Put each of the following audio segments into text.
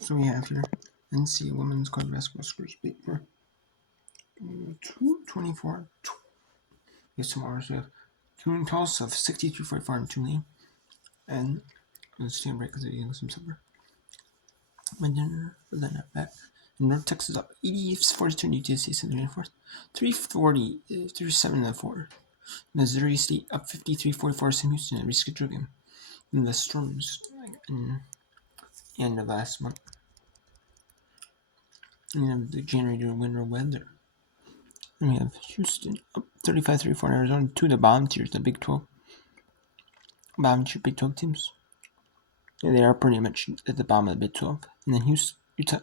So we have here NCAA Women's College Basketball scores paper 224. Yes, tomorrow. So we have Tulane Tulsa of 63-44 in Tulane. And let's take a break because we're eating some supper. My dinner, but then I'm back. North Texas up 80-42 UTSA 74th. 340, 37 in the 4. Missouri State up 53-44 Sam Houston, a rescheduled game. And the Storms in the end of last month. And we have the January to winter weather. And we have Houston up 35-34 in Arizona, two of the bottom tiers, the Big 12. Bottom tier Big 12 teams. Yeah, they are pretty much at the bottom of the Big 12. And then Houston, Utah,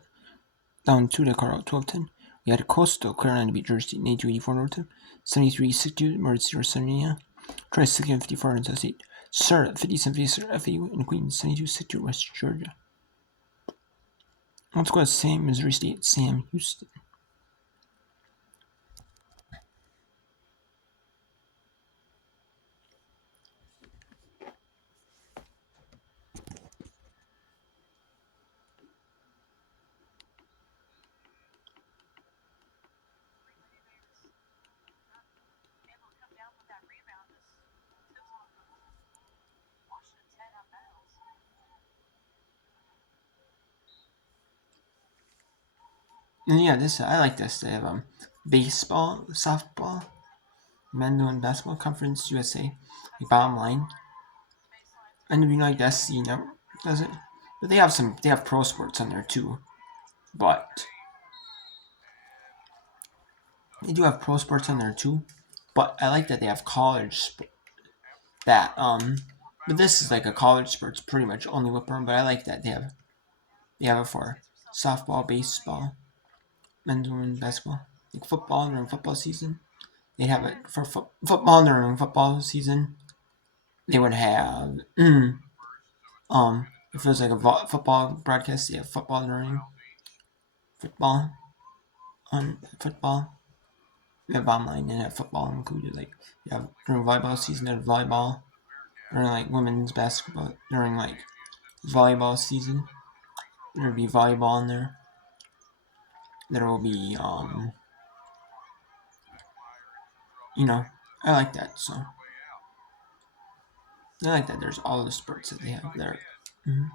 down 2 to Colorado, 12-10. We had Coastal Carolina beat Jersey, 82-84 Northern, 73-62 Murray 70. Troy 60-54 Kansas State. Charlotte 57-56 FAU, and Queens 72-62 West Georgia. Let's go to Sam Missouri State, Sam Houston. And yeah, this I like this. They have baseball, softball, men doing basketball conference USA, like bottom line. I know you like the SC network, does it? But they have pro sports on there too. But they do have pro sports on there too. But I like that they have college that but this is like a college sports pretty much only whipper. But I like that they have it for softball, baseball, men's and women's basketball, like football during football season. They have it for football during football season. They would have if it was like a football broadcast, they have football during football on football. The bottom line and have football included. Like you have during volleyball season, there's volleyball. During like women's basketball, during like volleyball season, there'll be volleyball in there. There will be I like that. So I like that. There's all the sports that they have there. Mm-hmm.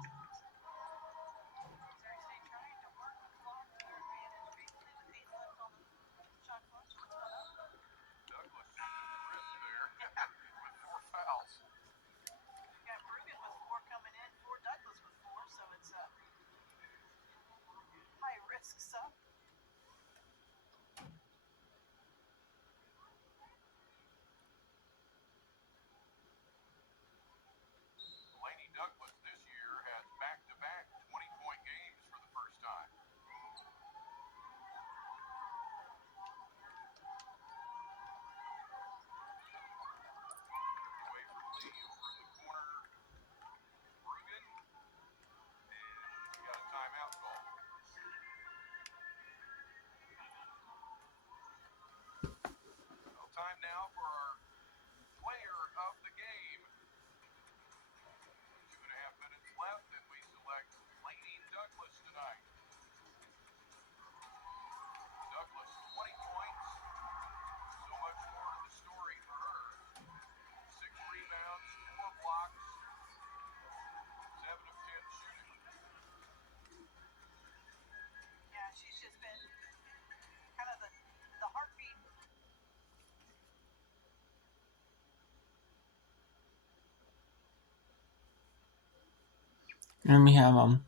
And we have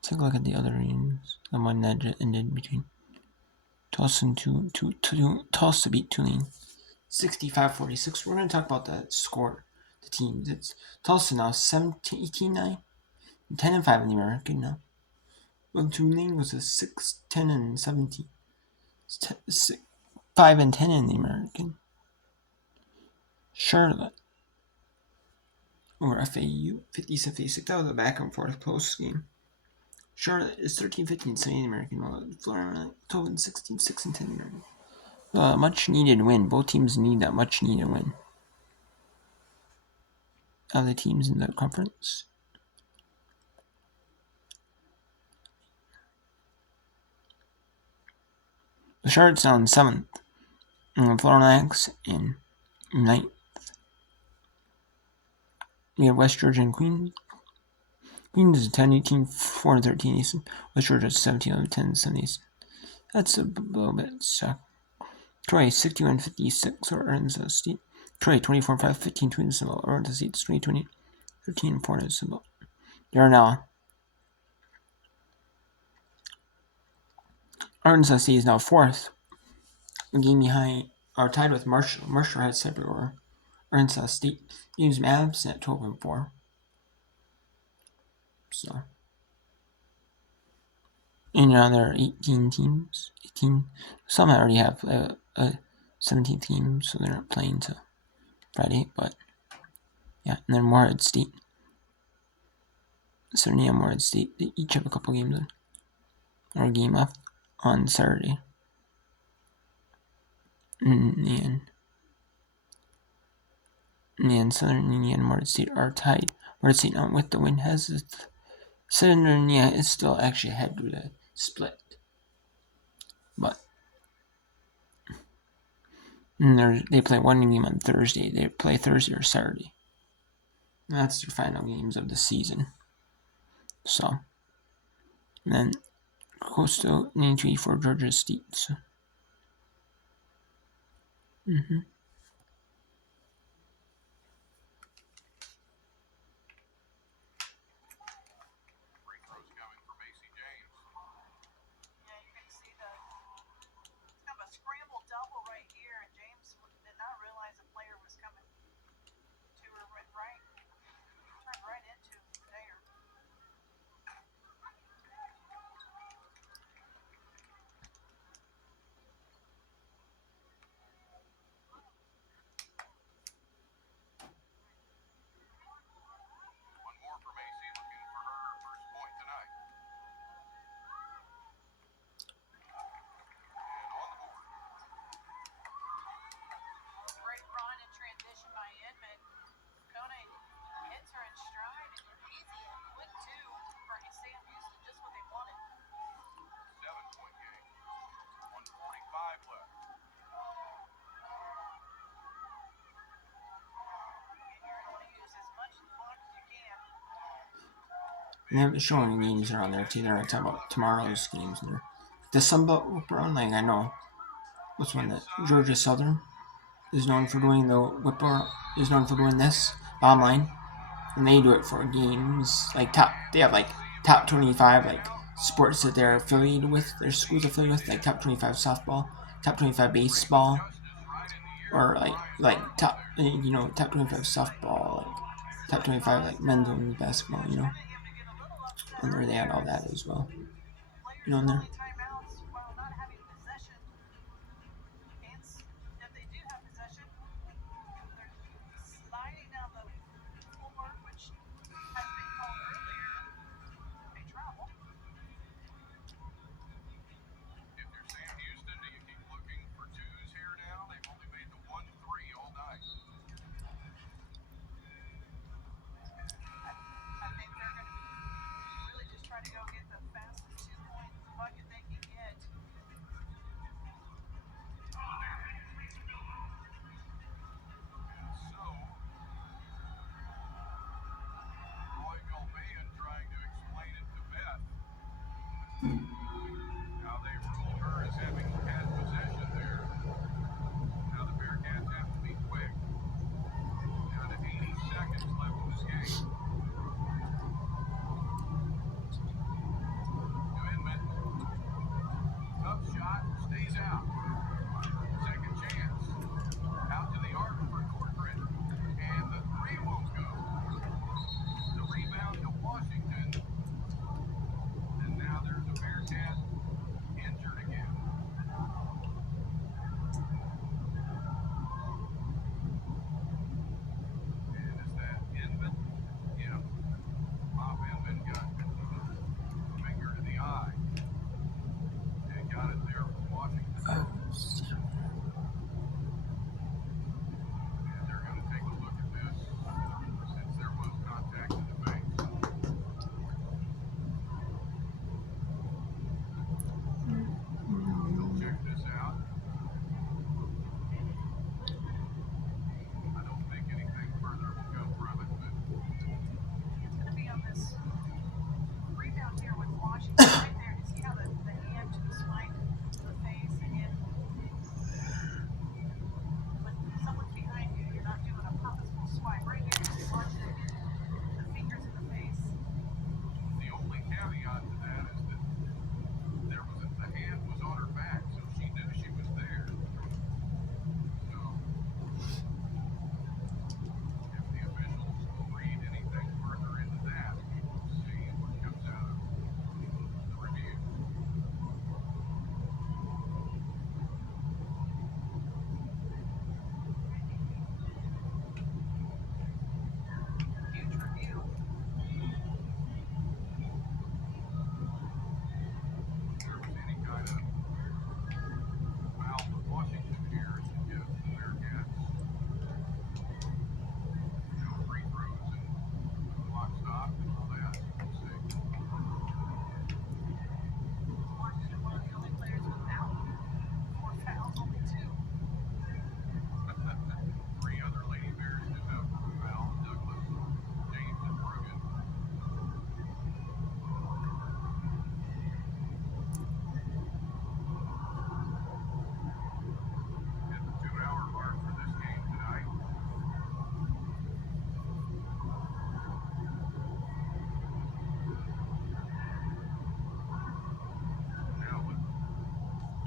take a look at the other games. The one that ended between Tulsa and Tulsa beat Tulane 65-46. We're going to talk about the score, the teams. It's Tulsa now 18-9, 10-5 in the American now. Well, Tulane was a 6-10-17, 5-10 in the American. Charlotte over FAU 50-56. That was a back and forth close game. Charlotte is 13-15 in the American, while Florida 12-16, 6-10 in the American. Much needed win. Both teams need that much needed win. Other teams in the conference. The Charlotte's now in 7th. And the Floridax in 9th. We have West Georgia and Queens. Queens is 10, 18, 4, and 13 Eastern. West Georgia is 17, 11, 10, 7 Eastern. That's a little bit suck. Troy 61, 56 or Arkansas State. Troy 24, 5, 15, 2 in symbol. Arkansas State 20, 20, 13, 4 in symbol. They are now. Arkansas State is now 4th. A game behind, are tied with Marshall. Marshall has separate or Arkansas State. Games Mavs at 12 and 4. So. And now there are 18 teams. 18. Some already have a 17 team, so they're not playing till Friday. But yeah, and then Morehead State. Certainly, Morehead State. They each have a couple games or a game left on Saturday. And Southern Indiana and Morehead State are tied. Morehead State now with the win has it. Southern Indiana is still actually ahead with a split. But they play one game on Thursday. They play Thursday or Saturday. And that's their final games of the season. So, and then Coastal 9284 Georgia State. So. They haven't shown any games around there too. They're talking about tomorrow's games. The Sunbelt Whip Around, like I know, what's one that Georgia Southern is known for doing the Whip Around, is known for doing this online, and they do it for games like they have like top 25 like sports that they're affiliated with, their schools affiliated with, like top 25 softball, top 25 baseball, or like top 25 softball, like top 25 like men's and women's basketball, and there they had all that as well, in there.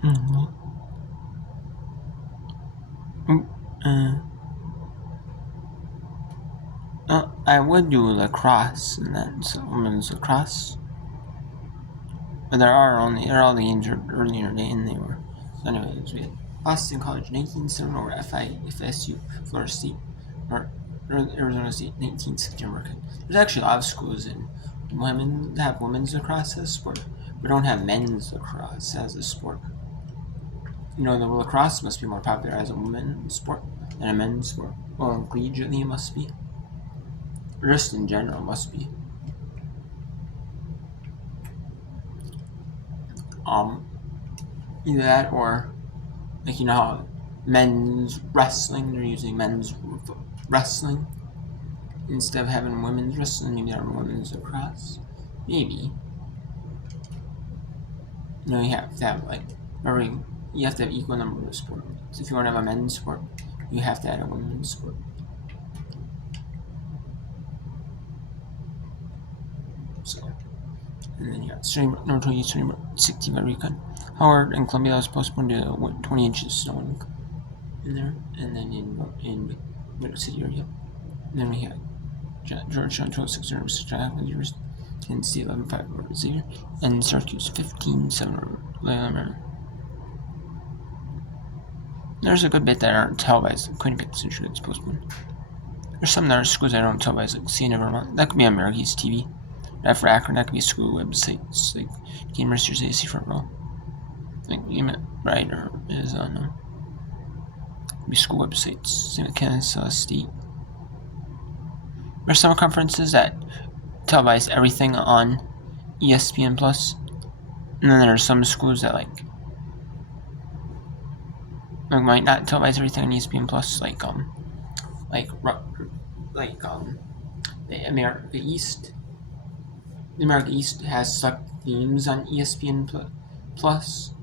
Mm-hmm. I would do lacrosse and that's women's lacrosse, but there are all the injured earlier than they were. So anyways, we had Boston College 19-7 over FSU, Florida State, or Arizona State 19 September. There's actually a lot of schools in women that have women's lacrosse as a sport, but don't have men's lacrosse as a sport. The lacrosse must be more popular as a women's sport than a men's sport. Well, collegiately it must be. Or just in general, must be. Either that or, how men's wrestling, they're using men's wrestling instead of having women's wrestling. Maybe they're women's lacrosse. Maybe. You have to have, you have to have equal number of sports. So if you want to have a men's sport, you have to add a women's sport. So, and then you got North 60 by recon. Howard and Columbia was postponed to 20 inches of snow in there, and then in Middle City area. And then we had Georgetown 12-6 and C 11-5 over Xavier, and Syracuse 15-7 over Loyola. There's a good bit that aren't televised, like Quinnipiac Central it's postponed. There's some that are schools that don't televise, like CNA Vermont. That could be on American East TV. That for Akron, that could be school websites, like Gamers AC Front Row. Like right, or is on be school websites. Same with Kansas State. There's some conferences that televise everything on ESPN Plus, and then there are some schools that might not televise everything on ESPN Plus, the America East. The America East has select games on ESPN Plus,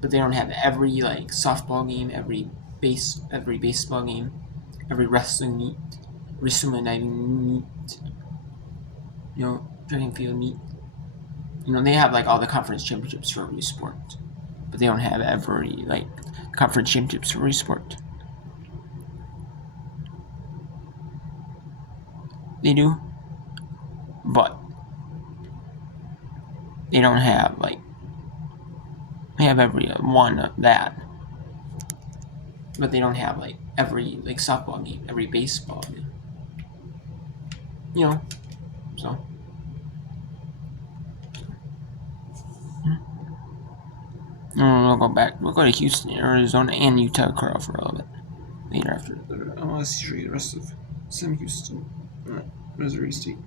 but they don't have every softball game, every baseball game, every wrestling meet, every sumo diving meet, track and field meet. They have all the conference championships for every sport, but they don't have every conference championships for every sport. They do, but they don't have they have every one of that, but they don't have every softball game, every baseball game. So. We'll go back. We'll go to Houston, Arizona, and Utah Carl for a little bit later after. I want to show you the rest of Sam Houston, Missouri State.